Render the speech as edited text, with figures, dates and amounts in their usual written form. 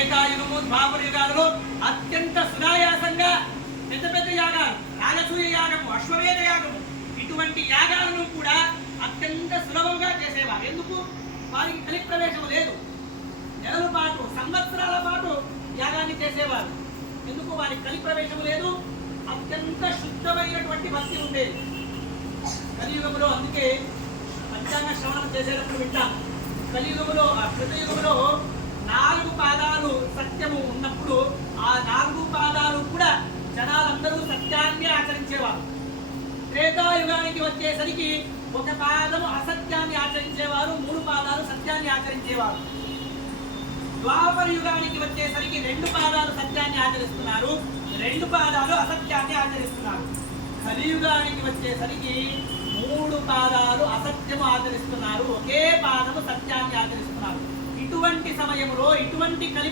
త్రేతాయుగము ద్వాపర యుగాలలో అత్యంత సునాయాసంగా పెద్ద పెద్ద యాగాలు, రాజసూయ యాగము, అశ్వమేధ యాగము, ఇటువంటి యాగాలను కూడా అత్యంత సులభంగా చేసేవారు. ఎందుకు? వారికి కలి ప్రవేశం లేదు. నెలల పాటు, సంవత్సరాల పాటు యాగాన్ని చేసేవారు. ఎందుకు? వారికి కలి ప్రవేశం లేదు. అత్యంత శుద్ధమైనటువంటి భక్తి ఉండేది కలియుగంలో. అందుకే పంచాంగ శ్రవణం చేసేటప్పుడు వింటాం, కలియుగంలో కృతయుగంలో 4 పాదాలు సత్యము ఉన్నప్పుడు ఆ 4 పాదాలు కూడా జనాలందరూ సత్యాన్ని ఆచరించేవారు. త్రేతాయుగానికి వచ్చేసరికి 1 పాదము అసత్యాన్ని ఆచరించేవారు, 3 పాదాలు సత్యాన్ని ఆచరించేవారు. ద్వాపర యుగానికి వచ్చేసరికి 2 పాదాలు సత్యాన్ని ఆచరిస్తున్నారు, 2 పాదాలు అసత్యాన్ని ఆచరిస్తున్నారు. కలియుగానికి వచ్చేసరికి 3 పాదాలు అసత్యము ఆచరిస్తున్నారు, ఒకే పాదము సత్యాన్ని ఆచరిస్తున్నారు. ఇటువంటి సమయంలో, ఇటువంటి కలి